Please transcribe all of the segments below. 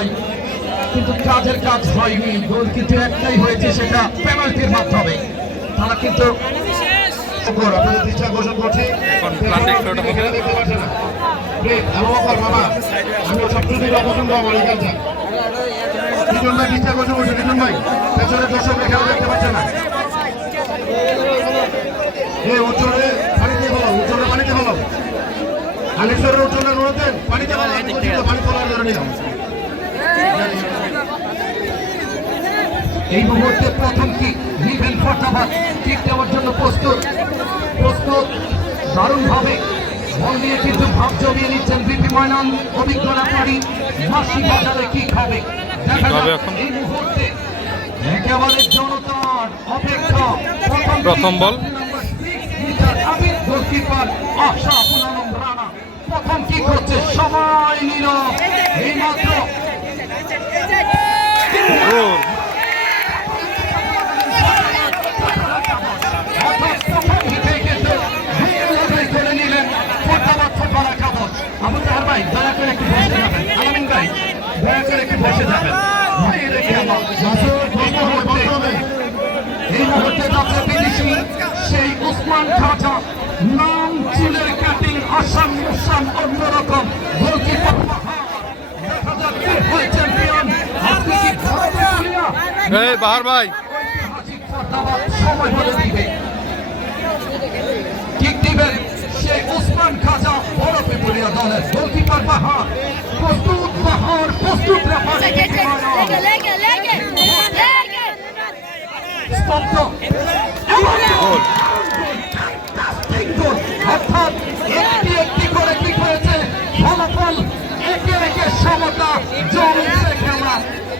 নাই, কিন্তু কাজের কাজ হয়নি। গোল কিন্তু একটাই হয়েছে, সেটা পেনাল্টির মাধ্যমে। তারা কিন্তু আপনাদের দৃষ্টি আকর্ষণ করছি আমি সবচেয়ে আকর্ষণ করবো আমার এখানটা দুজন ভাই দৃষ্টি আকর্ষণ করছে। দুজন ভাই পেছনে দর্শক খেলা দেখতে পাচ্ছে না। উচ্চরে পানিতে বলো, উচ্চরে পানিতে বলো, আলেশ্বরের উচ্চরে রয়েছেন পানিতে বলো, পানি তোলার জন্য। এই মুহূর্তে প্রথম কিক লিভেন ফটাফট কিক দেওয়ার জন্য প্রস্তুত দারুণভাবে বল নিয়ে কিন্তু ভাব জমিয়ে নিচ্ছেন বিপি ময়নান। অভিজ্ঞতাকারী মাসি বাজারে কিক হবে এই মুহূর্তে। একেবারে জনতার অপেক্ষা প্রথম বল গোলকিপার আশরাফুল আলম রানা। প্রথম কিক হচ্ছে, সময় নিল এই মাত্র। এই মুহূর্তে যাচ্ছে বিদেশি সেই উসমান খাজা, নাম চুলের কাটিং আসাম মুসাম অন্যরকম। গোলকিপার বাহার ভাই সময় হলে দিবে, কিক দিবেন সেই উসমান খাজা বড় পেপুরিয়া দলের গোলকিপার বাহার। প্রস্তুত বাহার, প্রস্তুত স্তব্ধ। অর্থাৎ একটি একটি করে কি হয়েছে ফলাফল, একে একে সমতা। জমছে খেলা,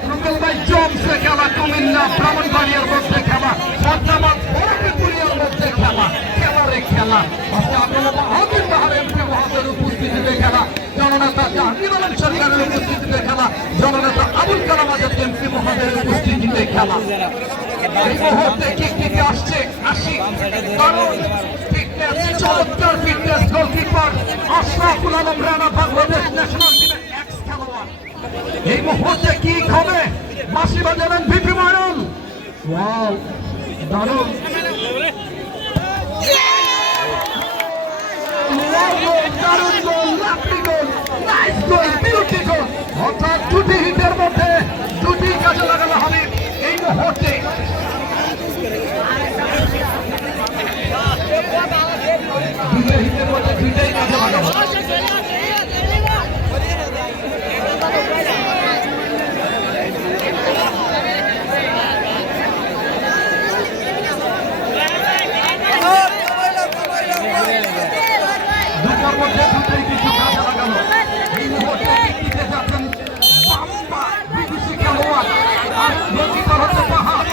রুবেল ভাই জমছে খেলা। কুমিল্লা ব্রাহ্মণবাড়িয়ার মধ্যে খেলা, ফরদাবাদ বড়পুরিয়ার মধ্যে খেলা, খেলারে খেলা। আজকে আপনারা বাহাদুর পাহাড় এমপি মহাদের উপস্থিতিতে খেলা, জননেতা জাহাঙ্গীর আলম সরকারের উপস্থিতিতে খেলা, জননেতা আবুল কালাম আজাদ এমপি মহাদের উপস্থিতিতে খেলা। এই মুহূর্তে কিক দিতে আসছে আসি, কারণ চমৎকার fitness goalkeeper Ashraful Alam Rana, Bangladesh national টিমের এক্স খেলোয়াড়। এই মুহূর্তে কি হবে, বাঁশি বাজাবেন বিপি ময়নান। ওয়াও, দারুণ দারুণ goal, lovely goal, nice goal, beauty goal. অর্থাৎ দুটি হিটের মধ্যে দুটি কাজে লাগানো হবে এই মুহূর্তে। দুইটা হিটের মধ্যে দুইটাই কাজে লাগানো। দুটোর মধ্যে দুটোই কিছু কাজে লাগানো। এই মুহূর্তে দিতে যাচ্ছেন বিদেশি খেলোয়াড়, আর গোলকিপার হচ্ছে বাহার।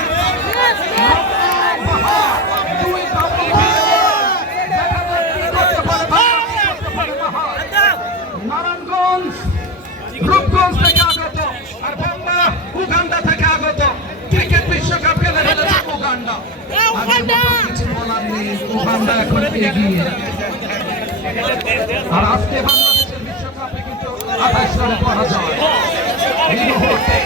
নারায়ণগঞ্জ, রূপগঞ্জ থেকে আগত, আর বাংলা উগান্ডা থেকে আগত। ক্রিকেট বিশ্বকাপ খেলে ফেলেছে উগান্ডা। কিছু বলার নেই, উগান্ডা এখন এগিয়ে। আর আজকে বাংলাদেশের বিশ্বকাপে কিন্তু 28 রানে পরাজয়। এই মুহূর্তে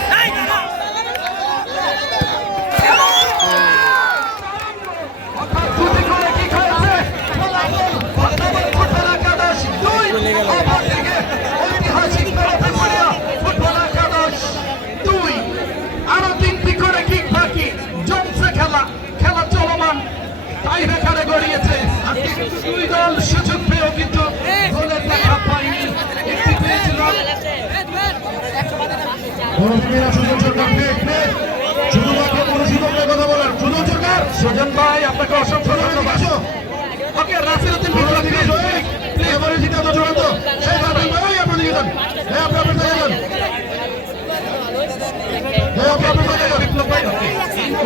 দুই দল সুযোগ পেয়েও কিন্তু গোলের দেখা পায়নি। একটি পেয়েছিল সুজন ভাই, আপনাকে অসংখ্য ধন্যবাদ। ওকে, রাসেল উদ্দিন বিপ্লব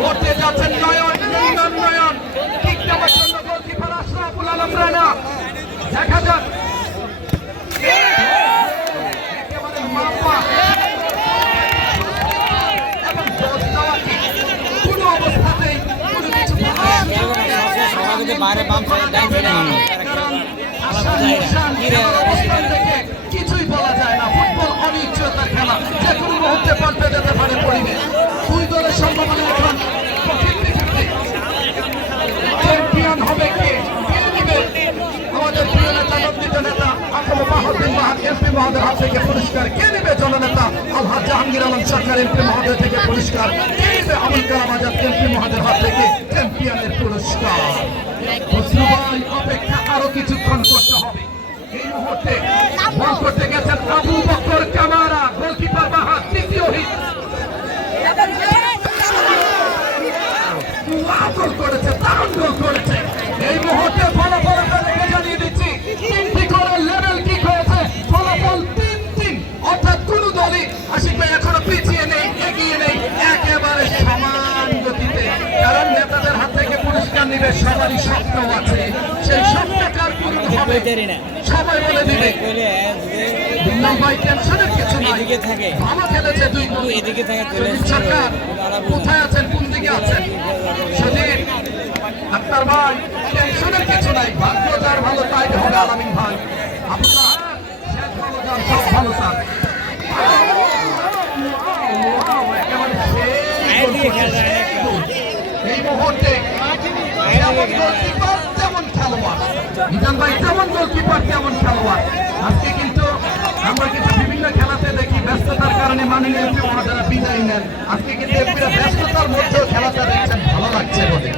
করতে যাচ্ছেন নয়ন, নয়ন ঠিক দেওয়ার জন্য গোলকিপার আশরাফুল আলম রানা। দেখা যাক একেবারে মাপা এবং কোনো অবস্থাতেই কোনো কিছু কিছুই বলা যায় না। ফুটবল অনিশ্চয়তার খেলা, যে কোনো আলহাজ জাহাঙ্গীর আলম সরকার এমপি মহোদয় থেকে পুরস্কার, আবুল কালাম আজাদ এমপি মহোদয়ের হাত থেকে চ্যাম্পিয়নের পুরস্কার। খসরু ভাই অপেক্ষা আরো কিছুক্ষণ করতে হবে। এই মুহূর্তে বল করতে গেছেন আবু বকর কামারা, গোলকিপার বাহার, তৃতীয় হিট গোল করেছে, দারুণ গোল করেছে। এই মুহূর্তে ফলাফল আপনাদেরকে জানিয়ে দিচ্ছি, 3টি করে লেভেল কিক হয়েছে, ফলাফল 3-3, অর্থাৎ কোন দলই আশিক ভাই এখনো পিছিয়ে নেই, এগিয়ে নেই, একেবারে সমান গতিতে। কারণ নেতাদের হাত থেকে পুরস্কার নিবে, সবারই স্বপ্ন আছে, সেই স্বপ্নটার পূরণ হবে সবাই বলে দিবে। বিল্লাল ভাই টেনশনের কিছু নাই, ভালো খেলেছে দুই গোল। সরকার কোথায় আছেন, কোন দিকে আছেন? সজীব আক্তার ভাই টেনশনের কিছু নাই, ভাগ্য যার ভালো তাই হবে। আলামিন ভাই, আবু তাহার শেষ ভালো যার সব ভালো তার। একেবারে সেই গোল। এই মুহূর্তে যেমন গোলকিপার তেমন খেলোয়াড়, নিজাম ভাই যেমন গোলকিপার তেমন খেলোয়াড়। আজকে কিন্তু আমরা কিন্তু বিভিন্ন খেলাতে দেখি ব্যস্ততার কারণে মাননীয় এমপি মহোদয়রা বিদায় নেন, আজকে কিন্তু এমপিরা ব্যস্ততার মধ্যেও খেলাটা দেখছেন, ভালো লাগছে বলে।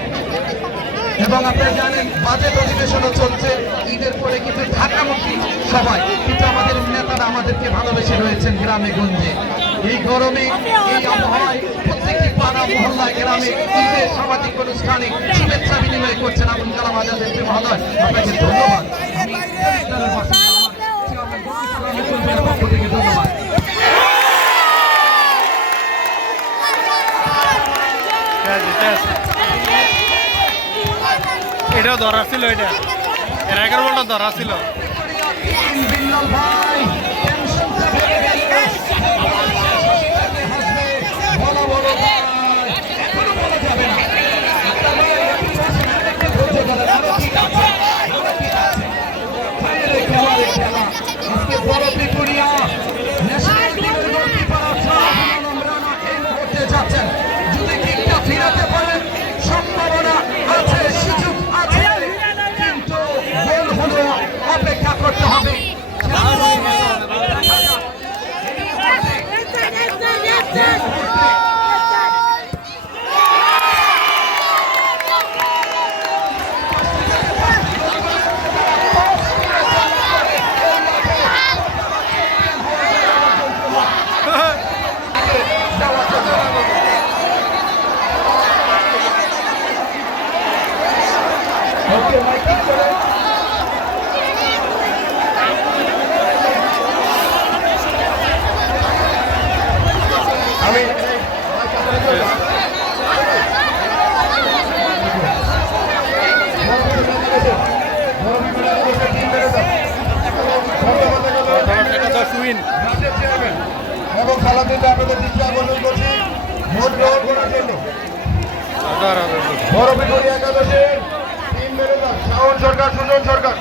এবং আপনারা জানেন বাজেট অধিবেশনও চলছে, ঈদের পরে কিন্তু ঢাকামুখী সবাই, কিন্তু আমাদের নেতারা আমাদেরকে ভালোবেসে রয়েছেন গ্রামে গঞ্জে। এই গরমে এই আবহাওয়ায় প্রত্যেকটি পাড়া মহল্লা গ্রামে ঈদের সামাজিক অনুষ্ঠানে শুভেচ্ছা বিনিময় করছেন আবুল কালাম আজাদ এমপি মহোদয়, আপনাকে ধন্যবাদ। পক্ষ থেকে ধন্যবাদ। এটাও ধরা ছিল, এটা এর আগের বলটা ধরা ছিল। বিল্লাল ভাই টেনশন থেকে বলো বলো ভাই, এখনো বলা যাবে না। একটা ভাই একটু বসেন, একটু ধৈর্য ধরেন, আরো ঠিক আছে, আরো ঠিক আছে। ফাইনালে খেলোয়াড়ের খেলা আজকে বড় পিপুরিয়া ন্যাশনাল টিমের গোলকিপার শাহরুল আলম রানা এই মুহূর্তে যাচ্ছেন, যদি কিকটা ফিরাতে পারেন সম্ভাবনা আছে, সুযোগ আছে, কিন্তু গোল হলো অপেক্ষা করতে হবে। আমি এবং খেলাটিতে আপনাদের দৃষ্টি আকর্ষণ করছি ভোট গ্রহণ করার জন্য। বড় পিপুরিয়া একাদশের 3 ম্যানেজার শাওন সরকার, সুজন সরকার।